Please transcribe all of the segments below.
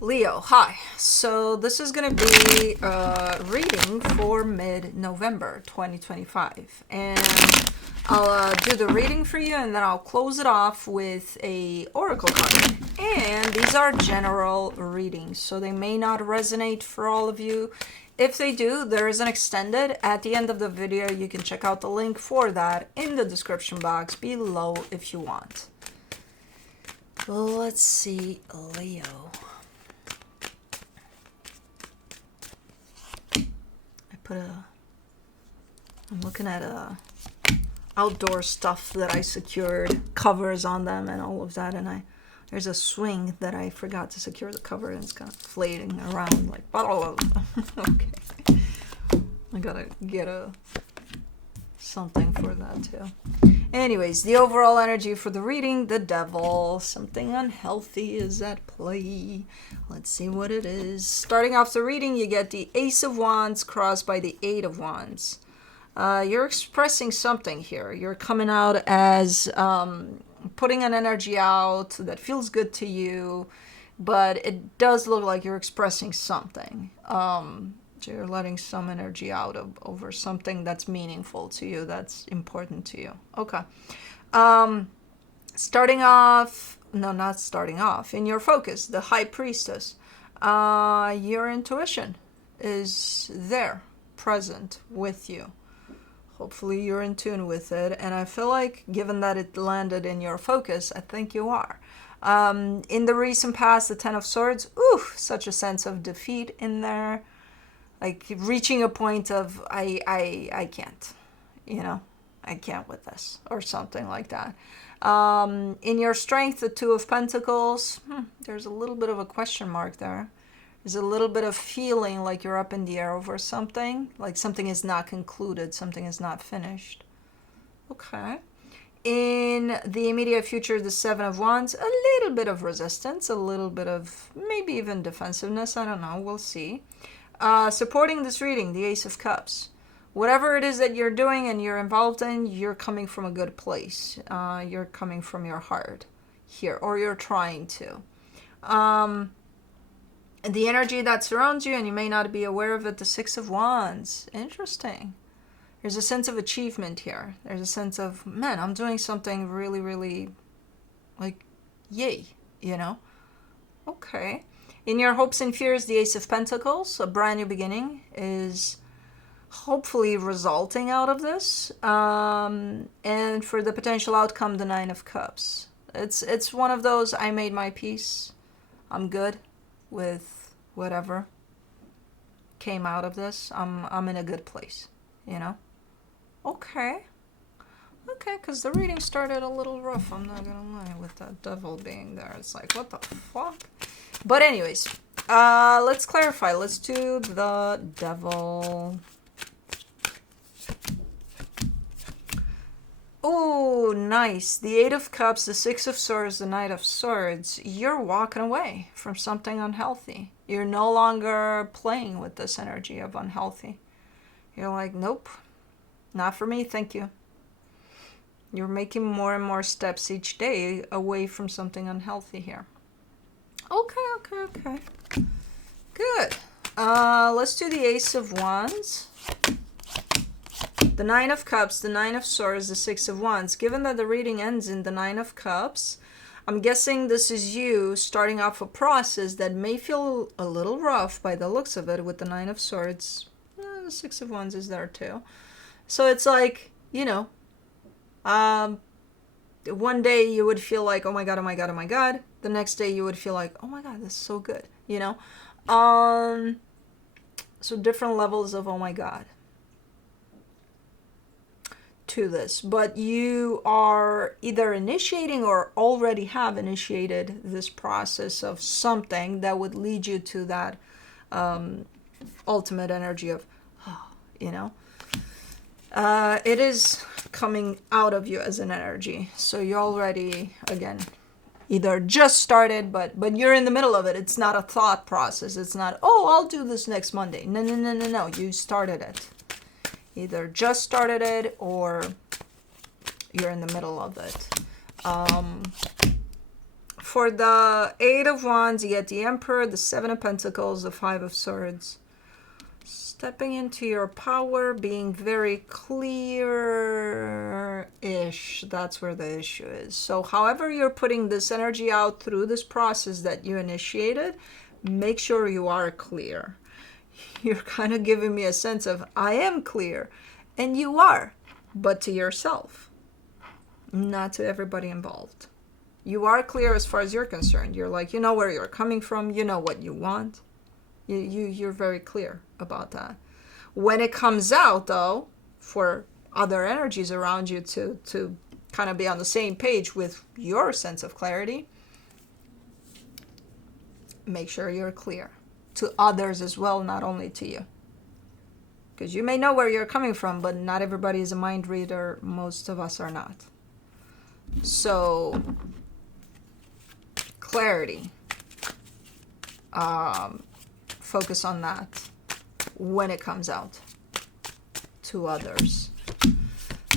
Leo, hi. So this is going to be a reading for mid-November 2025. And I'll do the reading for you and then I'll close it off with a oracle card. And these are general readings, so they may not resonate for all of you. If they do, there is an extended at the end of the video. You can check out the link for that in the description box below if you want. Let's see, Leo. I'm looking at outdoor stuff that I secured, covers on them and all of that, and there's a swing that I forgot to secure the cover and it's kind of floating around like okay. I gotta get something for that too. Anyways, the overall energy for the reading, the devil, something unhealthy is at play. Let's see what it is. Starting off the reading, you get the Ace of Wands crossed by the Eight of Wands. You're expressing something here. You're coming out as putting an energy out that feels good to you, but it does look like you're expressing something. So you're letting some energy out over something that's meaningful to you, that's important to you. Okay. Starting off, no, not starting off, in your focus, the High Priestess. Your intuition is there, present with you. Hopefully you're in tune with it. And I feel like, given that it landed in your focus, I think you are. In the recent past, the Ten of Swords, such a sense of defeat in there. Like reaching a point of, I can't, I can't with this, or something like that. In your strength, the Two of Pentacles, there's a little bit of a question mark there. There's a little bit of feeling like you're up in the air over something, like something is not concluded, something is not finished. Okay. In the immediate future, the Seven of Wands, a little bit of resistance, a little bit of maybe even defensiveness, I don't know, we'll see. Supporting this reading, the Ace of Cups. Whatever it is that you're doing and you're involved in, you're coming from a good place. You're coming from your heart here, or you're trying to. The energy that surrounds you, and you may not be aware of it, the Six of Wands. Interesting. There's a sense of achievement here. There's a sense of, man, I'm doing something really, really, like, yay, Okay. In your hopes and fears, the Ace of Pentacles, a brand new beginning, is hopefully resulting out of this. And for the potential outcome, the Nine of Cups. It's one of those, I made my peace. I'm good with whatever came out of this. I'm in a good place, Okay. Okay, because the reading started a little rough, I'm not gonna lie, with that devil being there. It's like, what the fuck? But anyways, let's clarify. Let's do the devil. Oh, nice. The Eight of Cups, the Six of Swords, the Knight of Swords. You're walking away from something unhealthy. You're no longer playing with this energy of unhealthy. You're like, nope, not for me, thank you. You're making more and more steps each day away from something unhealthy here. Okay. Good. Let's do the Ace of Wands. The Nine of Cups, the Nine of Swords, the Six of Wands. Given that the reading ends in the Nine of Cups, I'm guessing this is you starting off a process that may feel a little rough by the looks of it with the Nine of Swords. The Six of Wands is there too. So it's like, one day you would feel like, oh my god, oh my god, oh my god. The next day you would feel like, oh my god, this is so good, So different levels of oh my god to this. But you are either initiating or already have initiated this process of something that would lead you to that ultimate energy of, it is coming out of you as an energy. So you already, again, either just started, but you're in the middle of it. It's not a thought process. It's not, I'll do this next Monday. No. You started it. Either just started it or you're in the middle of it. For the Eight of Wands, you get the Emperor, the Seven of Pentacles, the Five of Swords. Stepping into your power, being very clear-ish. That's where the issue is. So however you're putting this energy out through this process that you initiated, make sure you are clear. You're kind of giving me a sense of, I am clear. And you are, but to yourself, not to everybody involved. You are clear as far as you're concerned. You're like, you know where you're coming from. You know what you want. You're very clear about that. When it comes out, though, for other energies around you to kind of be on the same page with your sense of clarity, make sure you're clear to others as well, not only to you. Because you may know where you're coming from, but not everybody is a mind reader. Most of us are not. So, clarity. Focus on that when it comes out to others.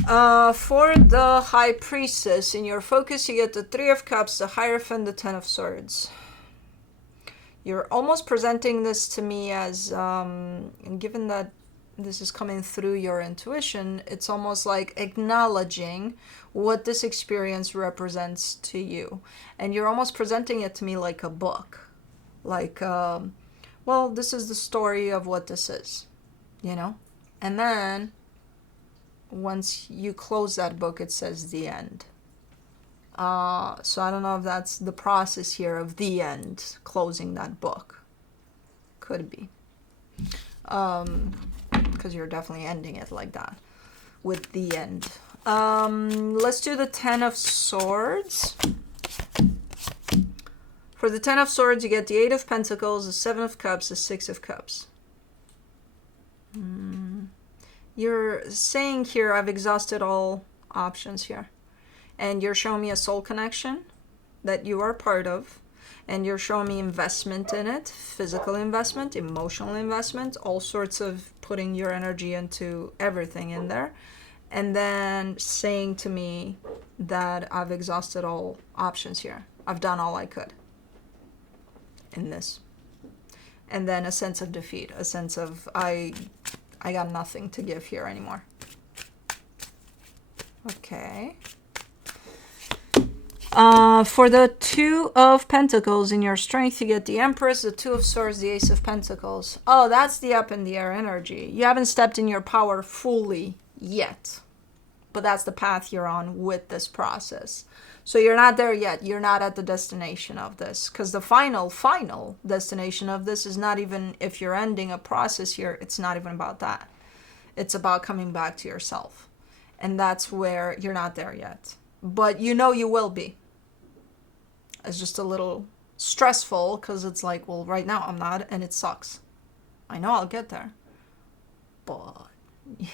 For the High Priestess, in your focus, you get the Three of Cups, the Hierophant, the Ten of Swords. You're almost presenting this to me as, and given that this is coming through your intuition, it's almost like acknowledging what this experience represents to you. And you're almost presenting it to me like a book. Like, well, this is the story of what this is, you know? And then, once you close that book, it says the end. So I don't know if that's the process here of the end, closing that book. Could be. Because you're definitely ending it like that, with the end. Let's do the Ten of Swords. For the Ten of Swords, you get the Eight of Pentacles, the Seven of Cups, the Six of Cups. You're saying here, I've exhausted all options here. And you're showing me a soul connection that you are part of. And you're showing me investment in it, physical investment, emotional investment, all sorts of putting your energy into everything in there. And then saying to me that I've exhausted all options here. I've done all I could in this. And then a sense of defeat, a sense of I got nothing to give here anymore. Okay. For the Two of Pentacles, in your strength, you get the Empress, the Two of Swords, the Ace of Pentacles. Oh, that's the up in the air energy. You haven't stepped in your power fully yet. But that's the path you're on with this process. So you're not there yet. You're not at the destination of this. Because the final destination of this is not even, if you're ending a process here, it's not even about that. It's about coming back to yourself. And that's where you're not there yet. But you know you will be. It's just a little stressful because it's like, well, right now I'm not, and it sucks. I know I'll get there. But,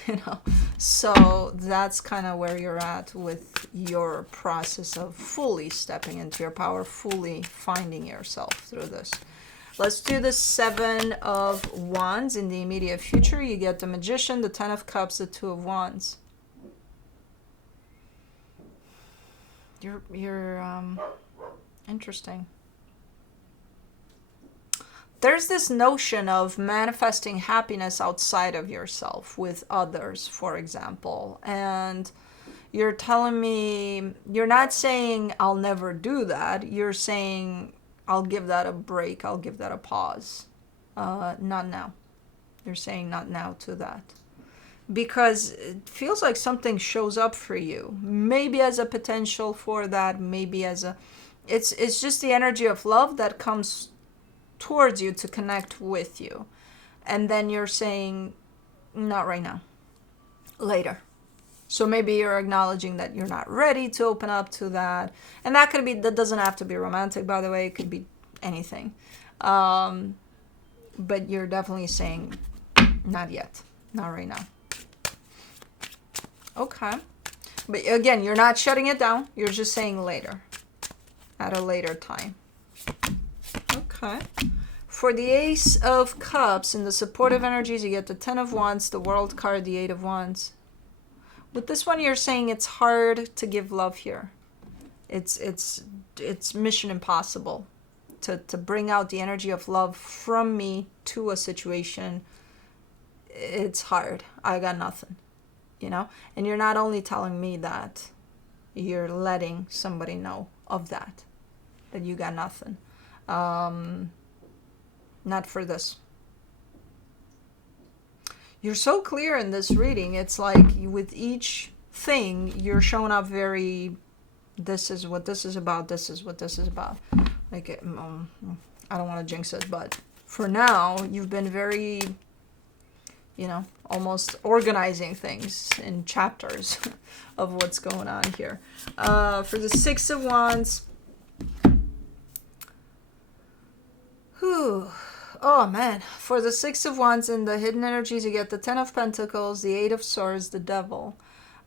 you know, so that's kind of where you're at with your process of fully stepping into your power, fully finding yourself through this. Let's do the Seven of Wands. In the immediate future, you get the Magician, the Ten of Cups, the Two of Wands. You're interesting. There's this notion of manifesting happiness outside of yourself with others, for example. And you're telling me, you're not saying I'll never do that. You're saying I'll give that a break. I'll give that a pause. Not now. You're saying not now to that. Because it feels like something shows up for you. Maybe as a potential for that. Maybe as a... It's just the energy of love that comes towards you to connect with you. And then you're saying, not right now. Later. So maybe you're acknowledging that you're not ready to open up to that. And that could be... That doesn't have to be romantic, by the way. It could be anything. But you're definitely saying, not yet. Not right now. Okay. But again, you're not shutting it down. You're just saying later. At a later time. Okay. For the Ace of Cups, in the supportive energies, you get the Ten of Wands, the World card, the Eight of Wands. With this one, you're saying it's hard to give love here. It's mission impossible to bring out the energy of love from me to a situation. It's hard. I got nothing, you know? And you're not only telling me that, you're letting somebody know of that you got nothing. Not for this. You're so clear in this reading. It's like with each thing, you're showing up very, this is what this is about, this is what this is about. Like, I don't want to jinx it, but for now, you've been very, almost organizing things in chapters of what's going on here. For the Six of Wands, oh man, for the Six of Wands and the hidden energies, you get the Ten of Pentacles, the Eight of Swords, the Devil.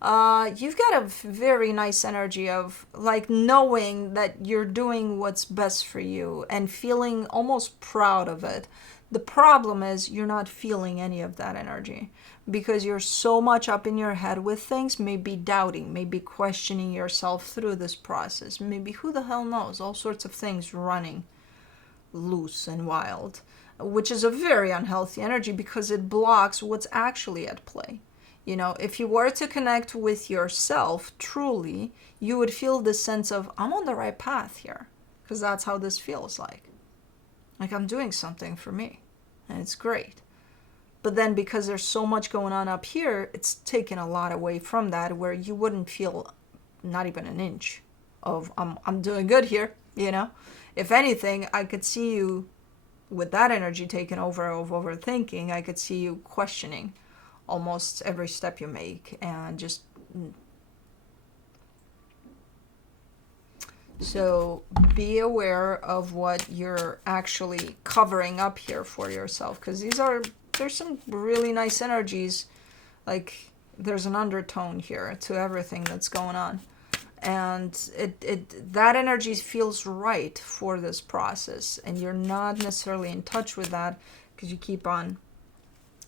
You've got a very nice energy of like knowing that you're doing what's best for you and feeling almost proud of it. The problem is you're not feeling any of that energy because you're so much up in your head with things, maybe doubting, maybe questioning yourself through this process. Maybe who the hell knows, all sorts of things running loose and wild, which is a very unhealthy energy because it blocks what's actually at play. If you were to connect with yourself truly, you would feel this sense of, I'm on the right path here, because that's how this feels like. Like I'm doing something for me, and it's great. But then because there's so much going on up here, it's taken a lot away from that, where you wouldn't feel not even an inch of, I'm doing good here, If anything, I could see you, with that energy taken over of overthinking, I could see you questioning almost every step you make, and just so be aware of what you're actually covering up here for yourself, because there's some really nice energies. Like there's an undertone here to everything that's going on, and that energy feels right for this process, and you're not necessarily in touch with that because you keep on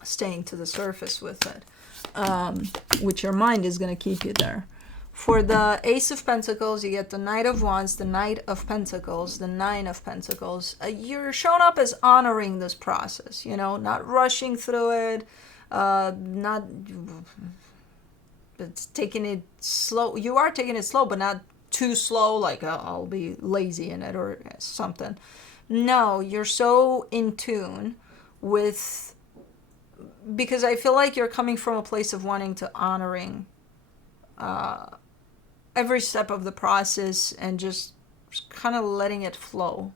staying to the surface with it, which your mind is going to keep you there. For the Ace of Pentacles, you get the Knight of Wands, the Knight of Pentacles, the Nine of Pentacles. You're showing up as honoring this process, not rushing through it, not it's taking it slow. You are taking it slow, but not too slow, like I'll be lazy in it or something. No, you're so in tune with, because I feel like you're coming from a place of wanting to honoring every step of the process and just kind of letting it flow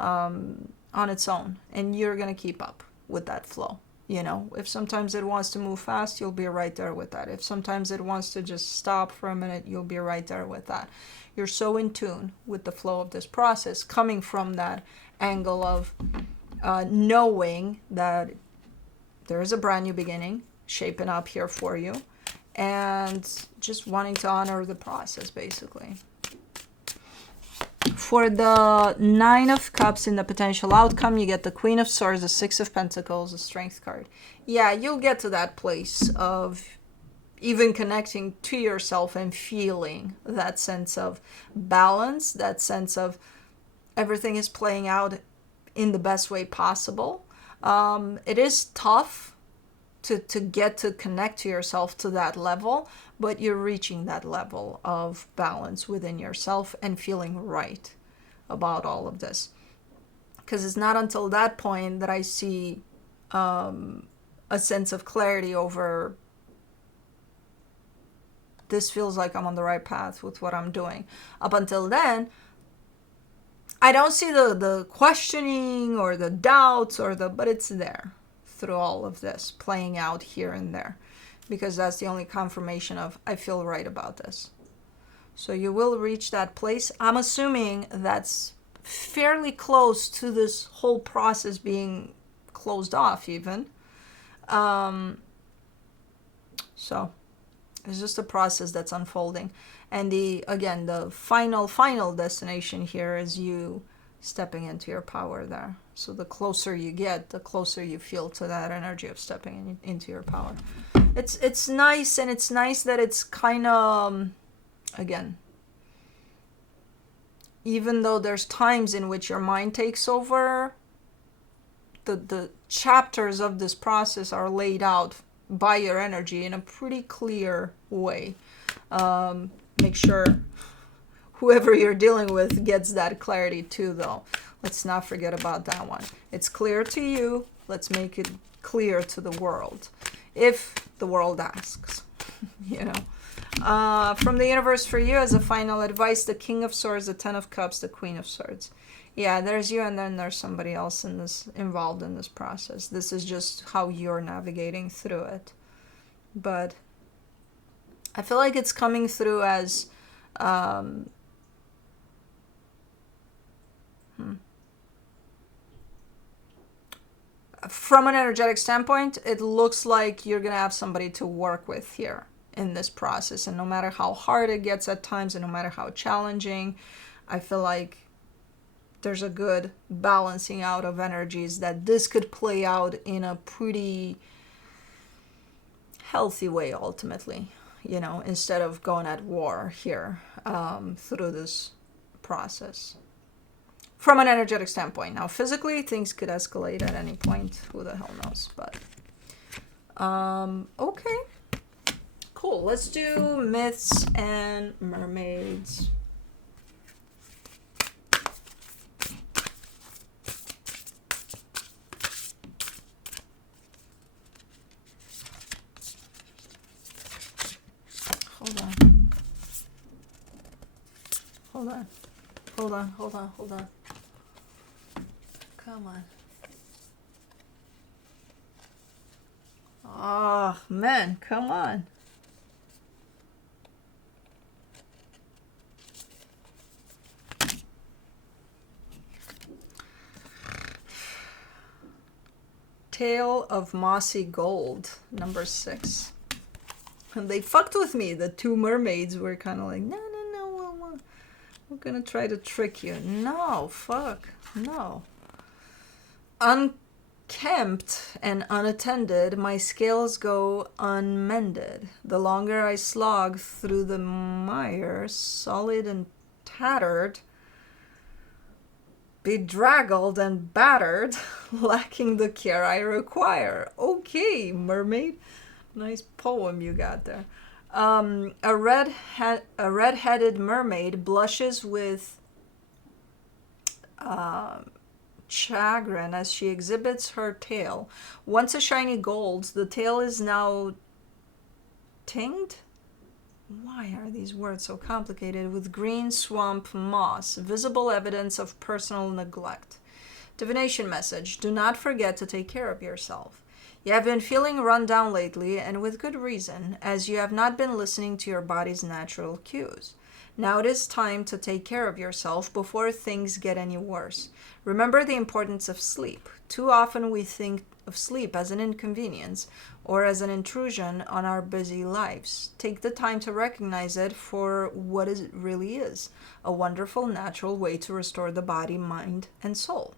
on its own. And you're going to keep up with that flow. If sometimes it wants to move fast, you'll be right there with that. If sometimes it wants to just stop for a minute, you'll be right there with that. You're so in tune with the flow of this process, coming from that angle of knowing that there is a brand new beginning shaping up here for you, and just wanting to honor the process, basically. For the Nine of Cups in the potential outcome, you get the Queen of Swords, the Six of Pentacles, the Strength card. Yeah, you'll get to that place of even connecting to yourself and feeling that sense of balance, that sense of everything is playing out in the best way possible. It is tough to get to connect to yourself to that level, but you're reaching that level of balance within yourself and feeling right about all of this. Because it's not until that point that I see a sense of clarity over, this feels like I'm on the right path with what I'm doing. Up until then, I don't see the questioning or the doubts but it's there through all of this playing out here and there, because that's the only confirmation of I feel right about this. So you will reach that place. I'm assuming that's fairly close to this whole process being closed off even. So it's just a process that's unfolding. And the final destination here is you stepping into your power there. So the closer you get, the closer you feel to that energy of stepping into your power. It's nice, and it's nice that it's kind of, again, even though there's times in which your mind takes over, the chapters of this process are laid out by your energy in a pretty clear way. Make sure whoever you're dealing with gets that clarity too, though. Let's not forget about that one. It's clear to you. Let's make it clear to the world, if the world asks. You know. From the universe for you as a final advice, the King of Swords, the Ten of Cups, the Queen of Swords. Yeah, there's you, and then there's somebody else involved in this process. This is just how you're navigating through it. But I feel like it's coming through as from an energetic standpoint, it looks like you're going to have somebody to work with here in this process. And no matter how hard it gets at times, and no matter how challenging, I feel like there's a good balancing out of energies that this could play out in a pretty healthy way ultimately, you know, instead of going at war here through this process. From an energetic standpoint. Now, physically, things could escalate at any point. Who the hell knows? But, okay. Cool. Let's do myths and mermaids. Hold on. Hold on. Hold on, hold on, hold on. Come on. Oh, man, come on. Tale of Mossy Gold, number 6. And they fucked with me. The two mermaids were kind of like, no, we're gonna try to trick you. No, fuck, no. Unkempt and unattended, my scales go unmended. The longer I slog through the mire, solid and tattered, bedraggled and battered, lacking the care I require. Okay, mermaid. Nice poem you got there. A red-headed mermaid blushes with chagrin as she exhibits her tail. Once a shiny gold, the tail is now tinged? Why are these words so complicated? With green swamp moss, visible evidence of personal neglect. Divination message: do not forget to take care of yourself. You have been feeling run down lately, and with good reason, as you have not been listening to your body's natural cues. Now it is time to take care of yourself before things get any worse. Remember the importance of sleep. Too often we think of sleep as an inconvenience or as an intrusion on our busy lives. Take the time to recognize it for what it really is, a wonderful natural way to restore the body, mind, and soul.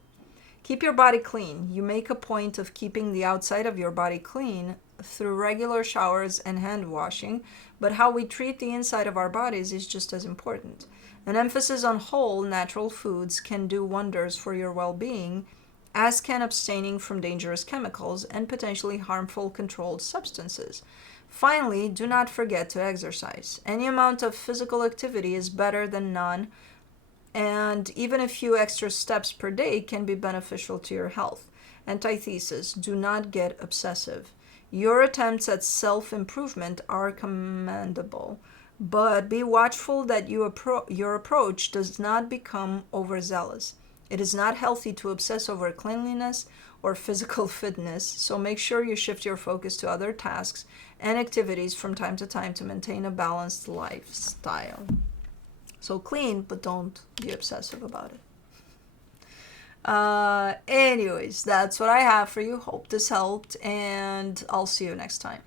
Keep your body clean. You make a point of keeping the outside of your body clean through regular showers and hand washing, but how we treat the inside of our bodies is just as important. An emphasis on whole, natural foods can do wonders for your well-being, as can abstaining from dangerous chemicals and potentially harmful controlled substances. Finally, do not forget to exercise. Any amount of physical activity is better than none, and even a few extra steps per day can be beneficial to your health. Antithesis: do not get obsessive. Your attempts at self-improvement are commendable, but be watchful that your approach does not become overzealous. It is not healthy to obsess over cleanliness or physical fitness, so make sure you shift your focus to other tasks and activities from time to time to maintain a balanced lifestyle. So clean, but don't be obsessive about it. Anyways, that's what I have for you. Hope this helped, and I'll see you next time.